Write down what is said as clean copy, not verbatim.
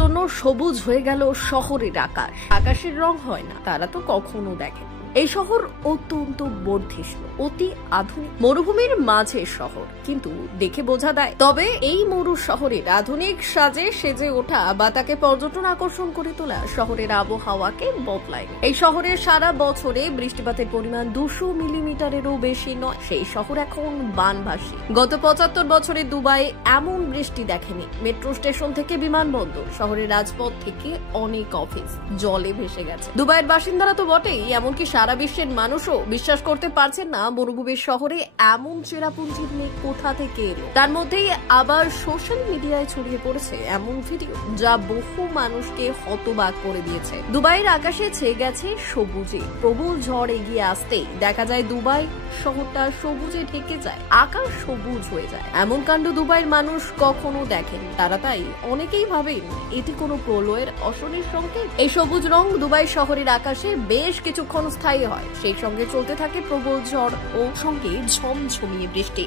জন্য সবুজ হয়ে গেল শহরের আকাশ। আকাশের রং হয় না, তারা তো কখনো দেখে। এই শহর অত্যন্ত বর্ধিষ্ণু, অতি আধুনিক, মরুভূমির মাঝে শহর, কিন্তু দেখে বোঝা দেয়। তবে এই মরু শহরের আধুনিক সাজে সেজে ওঠা বা তাকে পর্যটন আকর্ষণ করে তোলা শহরের আবহাওয়াকে বদলায়। এই শহরে সারা বছরে বৃষ্টিপাতের পরিমাণ 200 মিলিমিটারেরও বেশি নয়। সেই শহর এখন বানভাসী। গত 75 বছরে দুবাই এমন বৃষ্টি দেখেনি। মেট্রো স্টেশন থেকে বিমানবন্দর, শহরের রাজপথ থেকে অনেক অফিস জলে ভেসে গেছে। দুবাইয়ের বাসিন্দারা তো বটেই, এমনকি সারা বিশ্বের মানুষও বিশ্বাস করতে পারছেন না মরুভূমির শহরে এমন চেরাপুঞ্জির মেঘ কোথা থেকে এলো। তার মধ্যেই আবার সোশ্যাল মিডিয়ায় ছড়িয়ে পড়েছে এমন ভিডিও যা বহু মানুষকে হতবাক করে দিয়েছে। দুবাইয়ের আকাশে ছেয়ে গেছে সবুজে। প্রবল ঝড় এগিয়ে আসতেই দেখা যায় দুবাই শহরটা সবুজে ঢেকে যায়, আকাশ সবুজ হয়ে যায়। এমন কাণ্ড দুবাইয়ের মানুষ কখনো দেখেনি। তারা তাই অনেকেই ভাবেন এটি কোনো প্রলয়ের অশনির সংকেত। এই সবুজ রং দুবাই শহরের আকাশে বেশ কিছুক্ষণ স্থায়ী হয়, সেই সঙ্গে চলতে থাকে প্রবল ঝড় ও সঙ্গে ঝমঝমিয়ে বৃষ্টি।